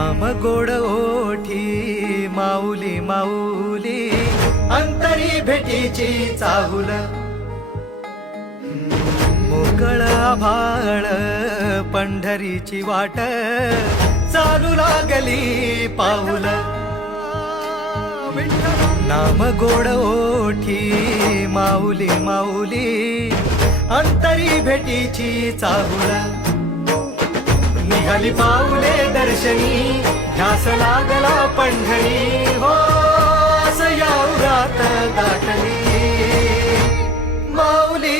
नाम गोड ओठी माऊली माऊली, अंतरी भेटीची चाहुल, मोकळ आभाळ पंढरीची वाट, चालू लागली पाऊल. नाम गोड ओठी माऊली माऊली, अंतरी भेटीची चाहुल, निघाली पाऊले दर्शनी, ध्यास लागला पंढरी. हो असं या उरात दाटली माऊली.